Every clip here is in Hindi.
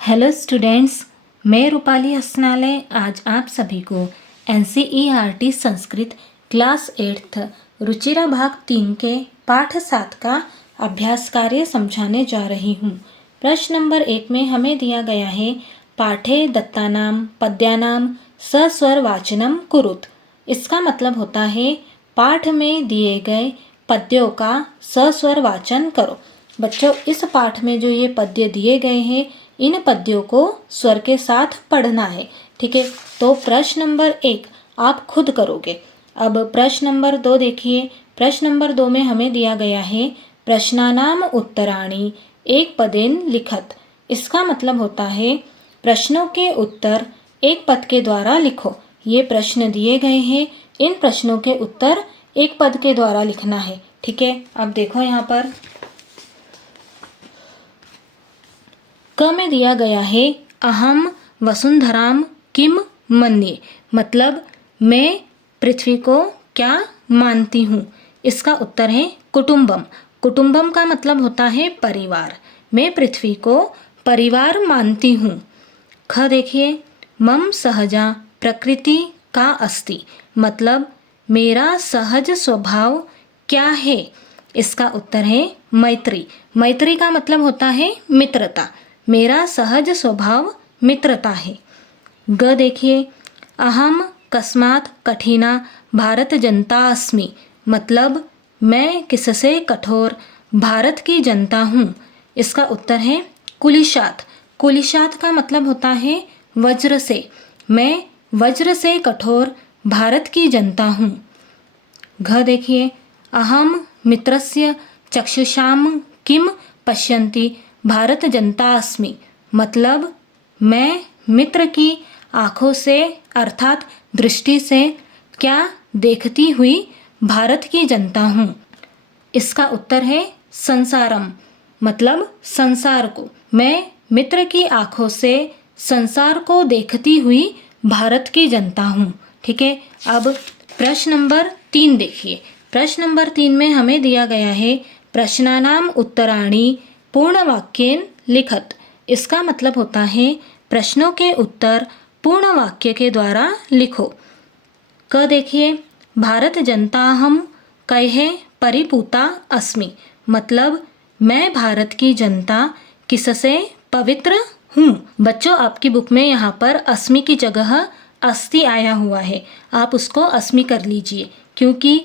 हेलो स्टूडेंट्स, मैं रूपाली हसनाले आज आप सभी को NCERT Sanskrit class 8th Ruchira भाग 3 के पाठ 7 का अभ्यास कार्य समझाने जा रही हूँ। प्रश्न नंबर 1 में हमें दिया गया है पाठे दत्तानाम पद्यानाम सस्वर वाचनम कुरुत। इसका मतलब होता है पाठ में दिए गए पद्यों का सस्वर वाचन करो। बच्चों, इस पाठ में जो ये पद्य दिए गए हैं इन पद्यों को स्वर के साथ पढ़ना है। ठीक है, तो प्रश्न नंबर 1 आप खुद करोगे। अब प्रश्न नंबर 2 देखिए। प्रश्न नंबर 2 में हमें दिया गया है प्रश्नानाम उत्तराणि एक पदेन लिखत। इसका मतलब होता है प्रश्नों के उत्तर एक पद के द्वारा लिखो। ये प्रश्न दिए गए हैं, इन प्रश्नों के उत्तर एक पद के द्वारा लिखना है। ठीक है, अब देखो यहाँ पर क में दिया गया है अहम वसुंधराम किम मन्ये, मतलब मैं पृथ्वी को क्या मानती हूँ। इसका उत्तर है कुटुंबम। कुटुंबम का मतलब होता है परिवार। मैं पृथ्वी को परिवार मानती हूँ। ख देखिए, मम सहजा प्रकृति का अस्ति, मतलब मेरा सहज स्वभाव क्या है। इसका उत्तर है मैत्री। मैत्री का मतलब होता है मित्रता। मेरा सहज स्वभाव मित्रता है। ग देखिए, अहम कस्मात् कठिना भारत जनता अस्मि, मतलब मैं किससे कठोर भारत की जनता हूँ। इसका उत्तर है कुलिशात। कुलिशात का मतलब होता है वज्र से। मैं वज्र से कठोर भारत की जनता हूँ। घ देखिए, अहम मित्रस्य चक्षुषाम किम पश्यन्ति भारत जनता अस्मि, मतलब मैं मित्र की आँखों से अर्थात दृष्टि से क्या देखती हुई भारत की जनता हूँ। इसका उत्तर है संसारम, मतलब संसार को। मैं मित्र की आँखों से संसार को देखती हुई भारत की जनता हूँ। ठीक है, अब प्रश्न नंबर 3 देखिए। प्रश्न नंबर 3 में हमें दिया गया है प्रश्नानाम उत्तराणि पूर्ण वाक्येन लिखत। इसका मतलब होता है प्रश्नों के उत्तर पूर्ण वाक्य के द्वारा लिखो। क देखिए, भारत जनता हम कहे परिपूता अस्मि, मतलब मैं भारत की जनता किससे पवित्र हूँ। बच्चों, आपकी बुक में यहाँ पर अस्मि की जगह अस्ति आया हुआ है। आप उसको अस्मि कर लीजिए, क्योंकि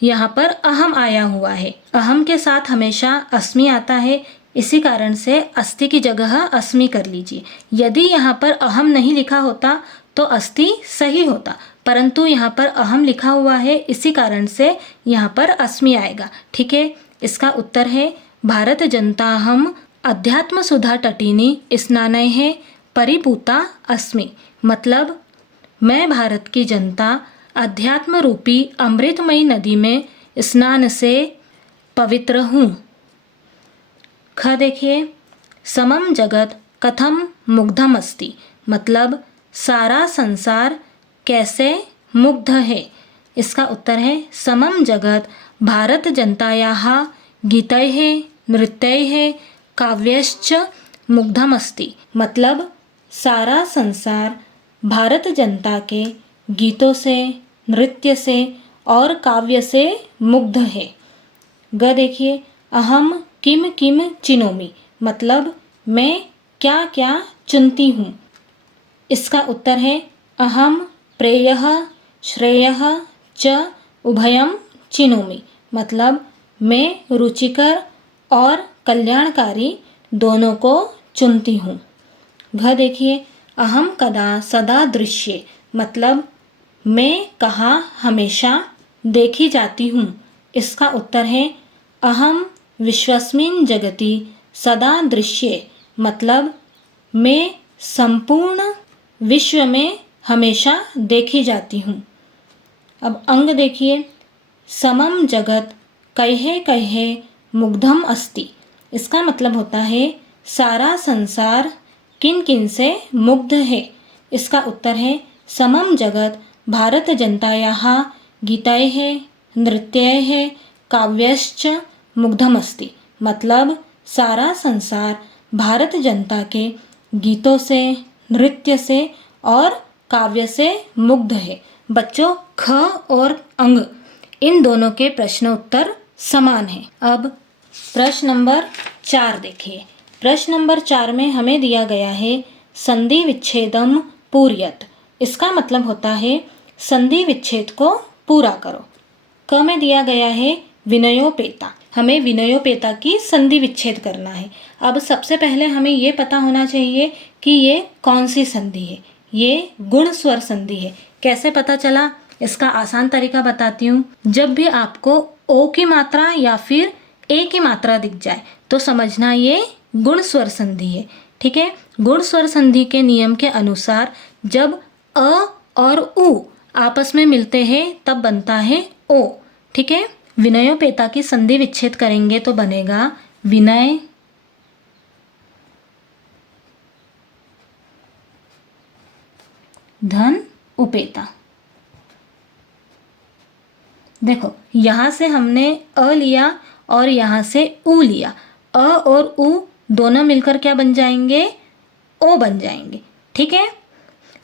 यहाँ पर अहम आया हुआ है। अहम के साथ हमेशा अस्मि आता है, इसी कारण से अस्ति की जगह अस्मि कर लीजिए। यदि यहाँ पर अहम नहीं लिखा होता तो अस्ति सही होता, परंतु यहाँ पर अहम लिखा हुआ है, इसी कारण से यहाँ पर अस्मि आएगा। ठीक है, इसका उत्तर है भारत जनता हम अध्यात्म सुधा तटिनी स्नानैः परिपूता अस्मि, मतलब मैं भारत की जनता अध्यात्म रूपी अमृतमयी नदी में स्नान से पवित्र हूँ। ख देखिए, समम जगत कथम मुग्धम अस्ति, मतलब सारा संसार कैसे मुग्ध है। इसका उत्तर है समम जगत भारत जनतायाः गीतैः नृत्यैः काव्यश्च मुग्धम अस्ति, मतलब सारा संसार भारत जनता के गीतों से, नृत्य से और काव्य से मुग्ध है। ग देखिए, अहम किम किम चिनोमि, मतलब मैं क्या क्या चुनती हूँ। इसका उत्तर है अहम प्रेयः श्रेयः च उभयम चिनोमि, मतलब मैं रुचिकर और कल्याणकारी दोनों को चुनती हूँ। घ देखिए, अहम कदा सदा दृश्ये, मतलब मैं कहाँ हमेशा देखी जाती हूँ। इसका उत्तर है अहम विश्वस्मिन् जगति सदा दृश्ये, मतलब मैं संपूर्ण विश्व में हमेशा देखी जाती हूँ। अब अंग देखिए, समम जगत कहे कहे मुग्धम अस्ति। इसका मतलब होता है सारा संसार किन किन से मुग्ध है। इसका उत्तर है समम जगत भारत जनतायाः गीतैः नृत्यैः काव्यश्च मुग्धम अस्ति, मतलब सारा संसार भारत जनता के गीतों से, नृत्य से और काव्य से मुग्ध है। बच्चों, ख और अंग इन दोनों के प्रश्न उत्तर समान हैं। अब प्रश्न नंबर 4 देखिए। प्रश्न नंबर 4 में हमें दिया गया है संधि विच्छेदम पूरयत। इसका मतलब होता है संधि विच्छेद को पूरा करो। क में दिया गया है विनयोपेता। हमें विनयोपेता की संधि विच्छेद करना है। अब सबसे पहले हमें ये पता होना चाहिए कि ये कौन सी संधि है। ये गुण स्वर संधि है। कैसे पता चला? इसका आसान तरीका बताती हूँ। जब भी आपको ओ की मात्रा या फिर ए की मात्रा दिख जाए तो समझना ये गुण स्वर संधि है। ठीक है। गुण स्वर संधि के नियम के अनुसार जब अ और उ आपस में मिलते हैं तब बनता है ओ। ठीक है। विनयोपेता की संधि विच्छेद करेंगे तो बनेगा विनय धन उपेता। देखो, यहाँ से हमने अ लिया और यहाँ से उ लिया। अ और उ दोनों मिलकर क्या बन जाएंगे? ओ बन जाएंगे। ठीक है।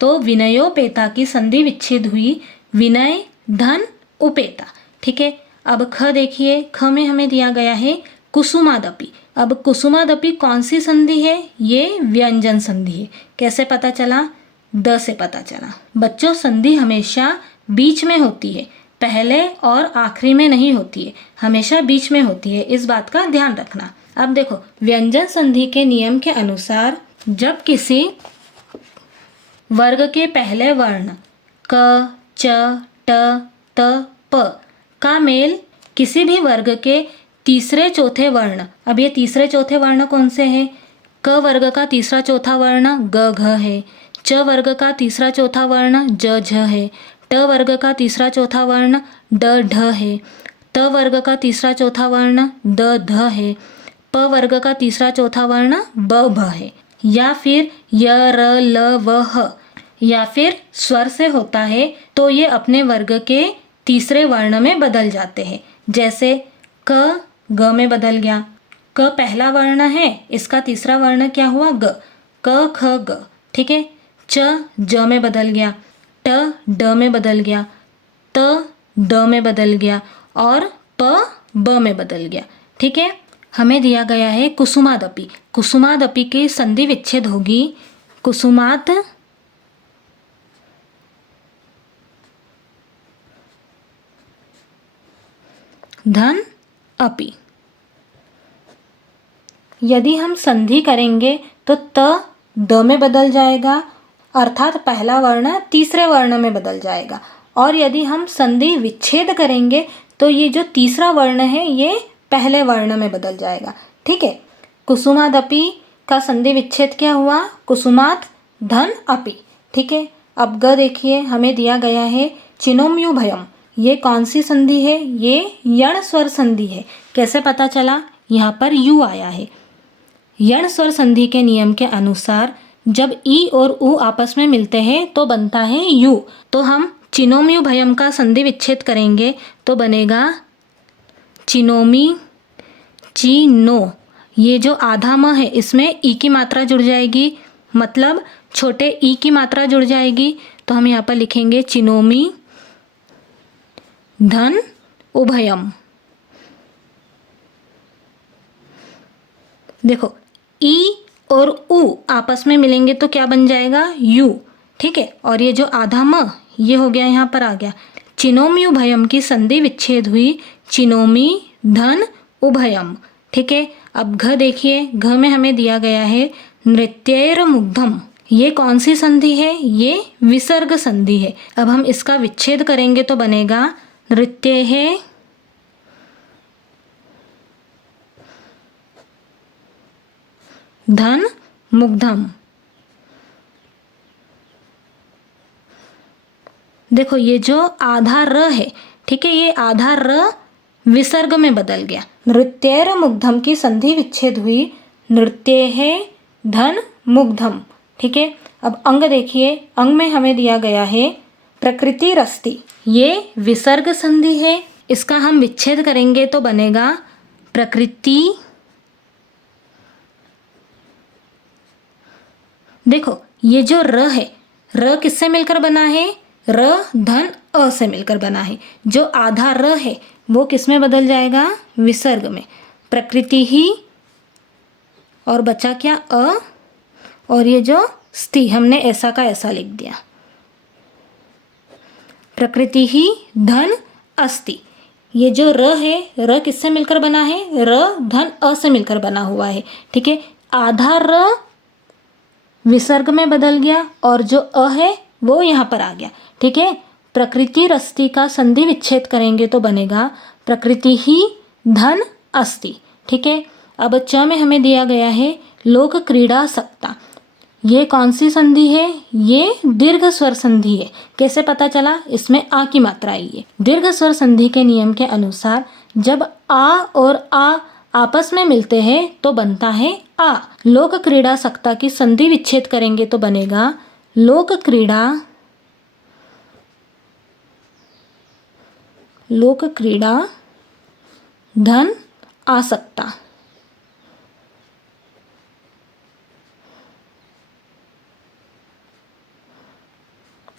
तो विनयोपेता की संधि विच्छेद हुई विनय धन उपेता। ठीक है। अब ख देखिए। ख में हमें दिया गया है कुसुमादपि। अब कुसुमादपि कौन सी संधि है? ये व्यंजन संधि है। कैसे पता चला? द से पता चला। बच्चों, संधि हमेशा बीच में होती है, पहले और आखिरी में नहीं होती है, हमेशा बीच में होती है। इस बात का ध्यान रखना। अब देखो, व्यंजन संधि के नियम के अनुसार जब किसी वर्ग के पहले वर्ण क, च, ट, त, प का मेल किसी भी वर्ग के तीसरे चौथे वर्ण, अब ये तीसरे चौथे वर्ण कौन से हैं? क वर्ग का तीसरा चौथा वर्ण ग, घ है। च वर्ग का तीसरा चौथा वर्ण ज, झ है। ट वर्ग का तीसरा चौथा वर्ण ड, ढ है। त वर्ग का तीसरा चौथा वर्ण द, ध है। प वर्ग का तीसरा चौथा वर्ण ब, भ है। या फिर य, र, ल, व, ह या फिर स्वर से होता है तो ये अपने वर्ग के तीसरे वर्ण में बदल जाते हैं। जैसे क ग में बदल गया। क पहला वर्ण है, इसका तीसरा वर्ण क्या हुआ? ग। क, ख, ग। ठीक है। च ज में बदल गया। ट ड में बदल गया। त द में बदल गया और प ब में बदल गया। ठीक है। हमें दिया गया है कुसुमादपि। कुसुमादपि की संधि विच्छेद होगी कुसुमात धन अपि। यदि हम संधि करेंगे तो त द में बदल जाएगा, अर्थात पहला वर्ण तीसरे वर्ण में बदल जाएगा। और यदि हम संधि विच्छेद करेंगे तो ये जो तीसरा वर्ण है ये पहले वर्ण में बदल जाएगा। ठीक है। कुसुमादपि का संधि विच्छेद क्या हुआ? कुसुमात धन अपि। ठीक है। अब ग देखिए, हमें दिया गया है चिनोम्युभयम। ये कौन सी संधि है? ये यण स्वर संधि है। कैसे पता चला? यहाँ पर यू आया है। यण स्वर संधि के नियम के अनुसार जब ई और उ आपस में मिलते हैं तो बनता है यू। तो हम चिनोम्युभयम का संधि विच्छेद करेंगे तो बनेगा चिनोमी चिनो। ये जो आधा म है इसमें ई की मात्रा जुड़ जाएगी, मतलब छोटे ई की मात्रा जुड़ जाएगी। तो हम यहाँ पर लिखेंगे चिनोमी धन उभयम। देखो, ई और उ आपस में मिलेंगे तो क्या बन जाएगा? यू। ठीक है। और ये जो आधा म ये हो गया, यहाँ पर आ गया। चिनोम्युभयम की संधि विच्छेद हुई चिनोमी धन उभयम। ठीक है। अब घ देखिए। घ में हमें दिया गया है नृत्यैर मुग्धम। ये कौन सी संधि है? ये विसर्ग संधि है। अब हम इसका विच्छेद करेंगे तो बनेगा नृत्य है धन मुग्धम। देखो, ये जो आधा र है, ठीक है, ये आधा र विसर्ग में बदल गया। नृत्यैर मुग्धम की संधि विच्छेद हुई नृत्य है धन मुग्धम। ठीक है। अब अंग देखिए। अंग में हमें दिया गया है प्रकृति रस्ति। ये विसर्ग संधि है। इसका हम विच्छेद करेंगे तो बनेगा प्रकृति देखो ये जो र है, र किससे मिलकर बना है? र धन अ से मिलकर बना है। जो आधा र है वो किस में बदल जाएगा? विसर्ग में। प्रकृति ही और बचा क्या? अ, और ये जो स्ति हमने ऐसा का ऐसा लिख दिया। प्रकृति ही धन अस्ति। ये जो र है, र किससे मिलकर बना है? र धन अ से मिलकर बना हुआ है। ठीक है, आधा र विसर्ग में बदल गया और जो अ है वो यहाँ पर आ गया। ठीक है, प्रकृति रस्ति का संधि विच्छेद करेंगे तो बनेगा प्रकृति ही धन अस्ति। ठीक है, अब च में हमें दिया गया है लोक क्रीड़ा सक्ता। ये कौन सी संधि है? ये दीर्घ स्वर संधि है। कैसे पता चला? इसमें आ की मात्रा आई है। दीर्घ स्वर संधि के नियम के अनुसार जब आ और आ आपस में मिलते हैं तो बनता है आ। लोक क्रीड़ा सक्ता की संधि विच्छेद करेंगे तो बनेगा लोक क्रीड़ा धन आसक्ता।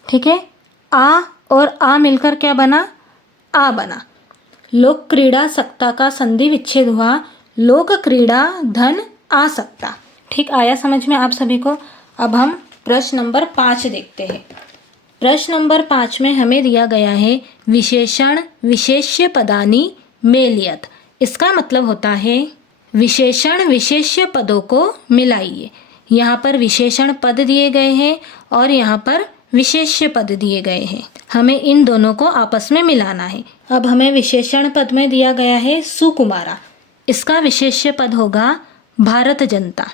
ठीक है, आ और आ मिलकर क्या बना? आ बना। लोक क्रीड़ा सक्ता का संधि विच्छेद हुआ लोक क्रीड़ा धन आसक्ता। ठीक, आया समझ में आप सभी को? अब हम प्रश्न नंबर 5 देखते हैं। प्रश्न नंबर 5 में हमें दिया गया है विशेषण विशेष्य पदानि मेलयत। इसका मतलब होता है विशेषण विशेष्य पदों को मिलाइए। यहाँ पर विशेषण पद दिए गए हैं और यहाँ पर विशेष्य पद दिए गए हैं। हमें इन दोनों को आपस में मिलाना है। अब हमें विशेषण पद में दिया गया है सुकुमारा। इसका विशेष्य पद होगा भारत जनता।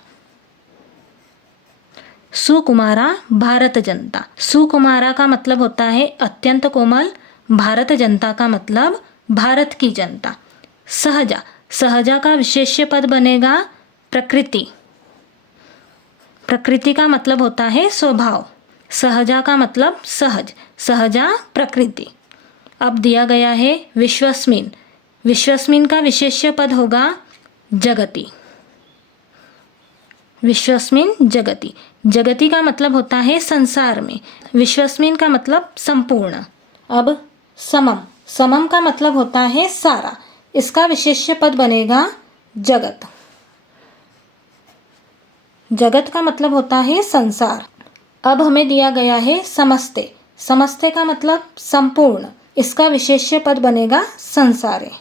सुकुमारा भारत जनता। सुकुमारा का मतलब होता है अत्यंत कोमल, भारत जनता का मतलब भारत की जनता। सहजा, सहजा का विशेष्य पद बनेगा प्रकृति। प्रकृति का मतलब होता है स्वभाव। सहजा का मतलब सहज, सहजा प्रकृति। अब दिया गया है विश्वस्मिन। विश्वस्मिन का विशेष्य पद होगा जगति। विश्वस्मिन जगति। जगति का मतलब होता है संसार में। विश्वस्मिन का मतलब संपूर्ण। अब समम। समम का मतलब होता है सारा। इसका विशेष्य पद बनेगा जगत। जगत का मतलब होता है संसार। अब हमें दिया गया है समस्ते। समस्ते का मतलब संपूर्ण। इसका विशेष्य पद बनेगा संसारे।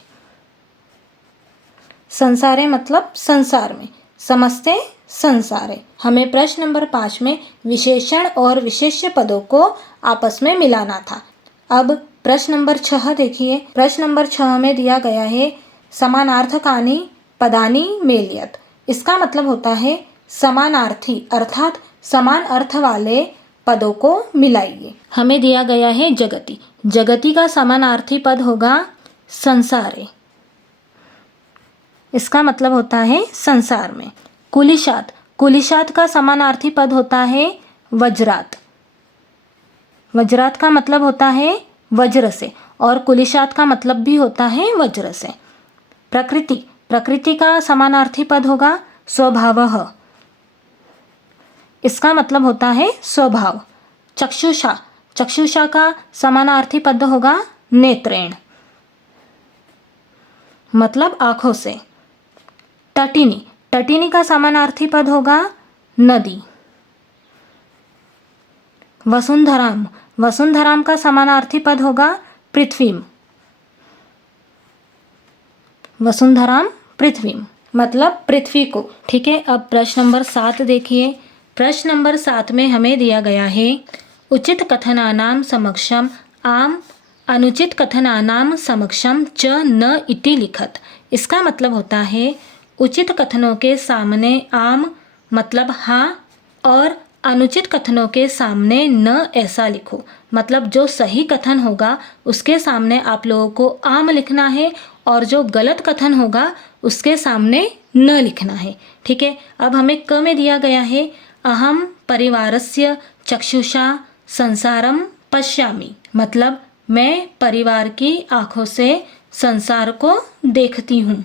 संसारे मतलब संसार में। समस्ते संसारे। हमें प्रश्न नंबर 5 में विशेषण और विशेष्य पदों को आपस में मिलाना था। अब प्रश्न नंबर 6 देखिए। प्रश्न नंबर 6 में दिया गया है समानार्थकानि पदानि मेलयत। इसका मतलब होता है समानार्थी अर्थात समान अर्थ वाले पदों को मिलाइए। हमें दिया गया है जगति। जगति का समानार्थी पद होगा संसारे। इसका मतलब होता है संसार में। कुलिशात। कुलिशात का समानार्थी पद होता है वज्रात। वज्रात का मतलब होता है वज्र से और कुलिशात का मतलब भी होता है वज्र से। प्रकृति। प्रकृति का समानार्थी पद होगा स्वभावः। इसका मतलब होता है स्वभाव। चक्षुषा। चक्षुषा का समानार्थी पद होगा नेत्रेण, मतलब आँखों से। तटिनी। तटिनी का समानार्थी पद होगा नदी। वसुंधराम। वसुंधराम का समानार्थी पद होगा पृथ्वीम। वसुंधराम पृथ्वीम मतलब पृथ्वी को। ठीक है, अब प्रश्न नंबर 7 देखिए। प्रश्न नंबर 7 में हमें दिया गया है उचित कथनानां समक्षम आम अनुचित कथनानां समक्षम च न इति लिखत। इसका मतलब होता है उचित कथनों के सामने आम मतलब हाँ और अनुचित कथनों के सामने न ऐसा लिखो। मतलब जो सही कथन होगा उसके सामने आप लोगों को आम लिखना है और जो गलत कथन होगा उसके सामने न लिखना है। ठीक है, अब हमें क में दिया गया है अहम परिवारस्य चक्षुषा संसारम पश्यामि। मतलब मैं परिवार की आँखों से संसार को देखती हूँ।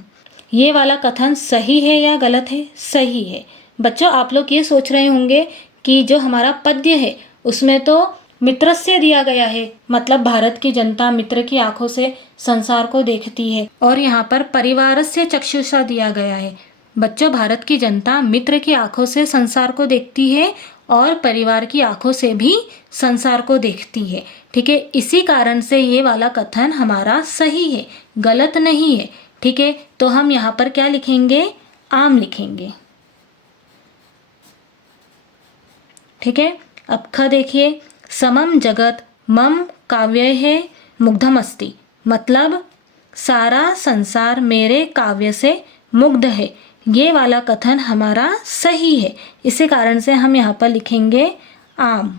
ये वाला कथन सही है या गलत है? सही है। बच्चों, आप लोग ये सोच रहे होंगे कि जो हमारा पद्य है उसमें तो मित्रस्य दिया गया है, मतलब भारत की जनता मित्र की आंखों से संसार को देखती है, और यहाँ पर परिवारस्य चक्षुषा दिया गया है। बच्चों, भारत की जनता मित्र की आंखों से संसार को देखती है और परिवार की आंखों से भी संसार को देखती है। ठीक है, इसी कारण से ये वाला कथन हमारा सही है, गलत नहीं है। ठीक है, तो हम यहाँ पर क्या लिखेंगे? आम लिखेंगे। ठीक है, अब ख देखिए, समम जगत मम काव्य है मुग्धमस्ति, मतलब सारा संसार मेरे काव्य से मुग्ध है। ये वाला कथन हमारा सही है, इसी कारण से हम यहाँ पर लिखेंगे आम।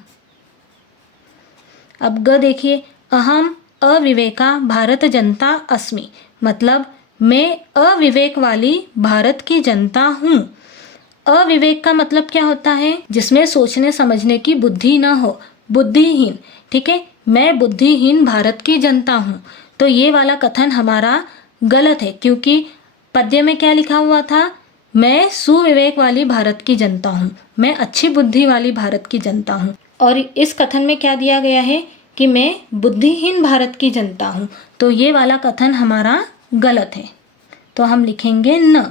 अब ग देखिए, अहम अविवेका भारत जनता अस्मि, मतलब मैं अविवेक वाली भारत की जनता हूँ। अविवेक का मतलब क्या होता है? जिसमें सोचने समझने की बुद्धि न हो, बुद्धिहीन। ठीक है, मैं बुद्धिहीन भारत की जनता हूँ। तो ये वाला कथन हमारा गलत है, क्योंकि पद्य में क्या लिखा हुआ था? मैं सुविवेक वाली भारत की जनता हूँ, मैं अच्छी बुद्धि वाली भारत की जनता हूँ। और इस कथन में क्या दिया गया है कि मैं बुद्धिहीन भारत की जनता हूँ। तो ये वाला कथन हमारा गलत है, तो हम लिखेंगे न।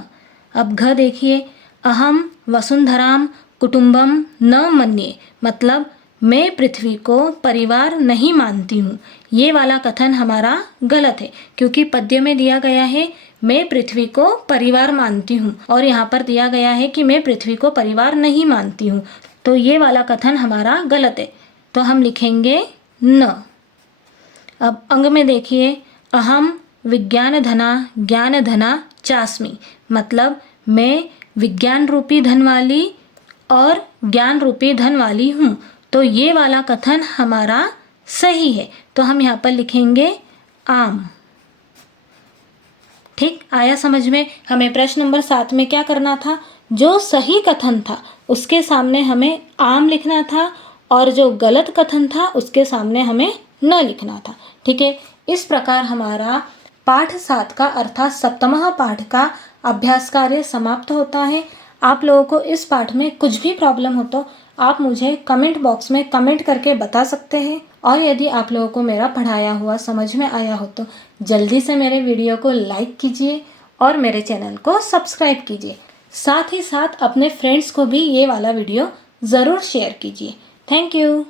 अब घ देखिए, अहम वसुंधराम कुटुंबम न मन्ये, मतलब मैं पृथ्वी को परिवार नहीं मानती हूँ। ये वाला कथन हमारा गलत है, क्योंकि पद्य में दिया गया है मैं पृथ्वी को परिवार मानती हूँ, और यहाँ पर दिया गया है कि मैं पृथ्वी को परिवार नहीं मानती हूँ। तो ये वाला कथन हमारा गलत है, तो हम लिखेंगे न। अब अंग में देखिए, अहम विज्ञान धना ज्ञान धना चास्मि, मतलब मैं विज्ञान रूपी धन वाली और ज्ञान रूपी धन वाली हूँ। तो ये वाला कथन हमारा सही है, तो हम यहाँ पर लिखेंगे आम। ठीक, आया समझ में? हमें प्रश्न नंबर 7 में क्या करना था? जो सही कथन था उसके सामने हमें आम लिखना था, और जो गलत कथन था उसके सामने हमें न लिखना था। ठीक है, इस प्रकार हमारा पाठ 7 का अर्थात सप्तमः पाठ का अभ्यास कार्य समाप्त होता है। आप लोगों को इस पाठ में कुछ भी प्रॉब्लम हो तो आप मुझे कमेंट बॉक्स में कमेंट करके बता सकते हैं, और यदि आप लोगों को मेरा पढ़ाया हुआ समझ में आया हो तो जल्दी से मेरे वीडियो को लाइक कीजिए और मेरे चैनल को सब्सक्राइब कीजिए। साथ ही साथ अपने फ्रेंड्स को भी ये वाला वीडियो ज़रूर शेयर कीजिए। Thank you.